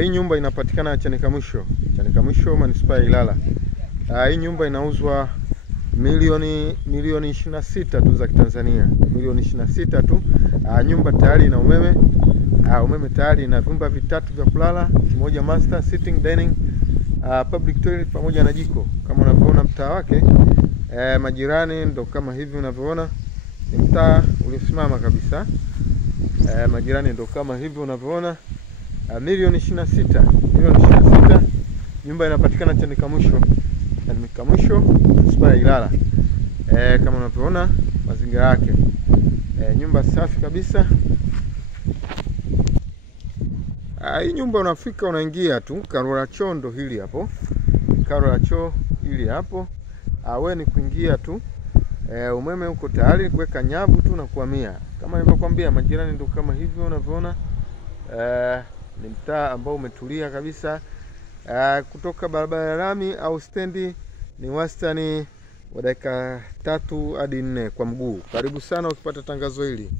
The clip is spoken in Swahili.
Hii nyumba inapatikana Chanika Mwisho Manispaa ya Ilala. Hii nyumba inauzwa milioni 26 tu za Kitanzania. Milioni 26 tu. Nyumba tayari ina umeme. Umeme tayari ina vyumba vitatu vya kulala, kimoja master, sitting, dining, public toilet pamoja na jiko. Kama unavyoona mtaa wake, majirani ndo kama hivi unavyoona. Ni mtaa uliosimama kabisa. Majirani ndo kama hivi unavyoona. Milioni 26. Nyumba inapatikana Chanika Mwisho Manispaa ya Ilala. Kama unavyoona mazingira yake. Nyumba safi kabisa. Hii nyumba unafika unaingia tu, karo la choo ndo hili hapo. Karo la choo hili hapo. Wewe ni kuingia tu. Umeme uko tayari, kuweka nyavu tu na kuhamia. Kama nilivyokuambia majirani ndo kama hivi unavyoona. Ni mtaa ambao umetulia kabisa. Kutoka barabara ya lami au stendi ni wastani wa dakika 3 hadi 4 kwa mguu. Karibu sana ukipata tangazo hili.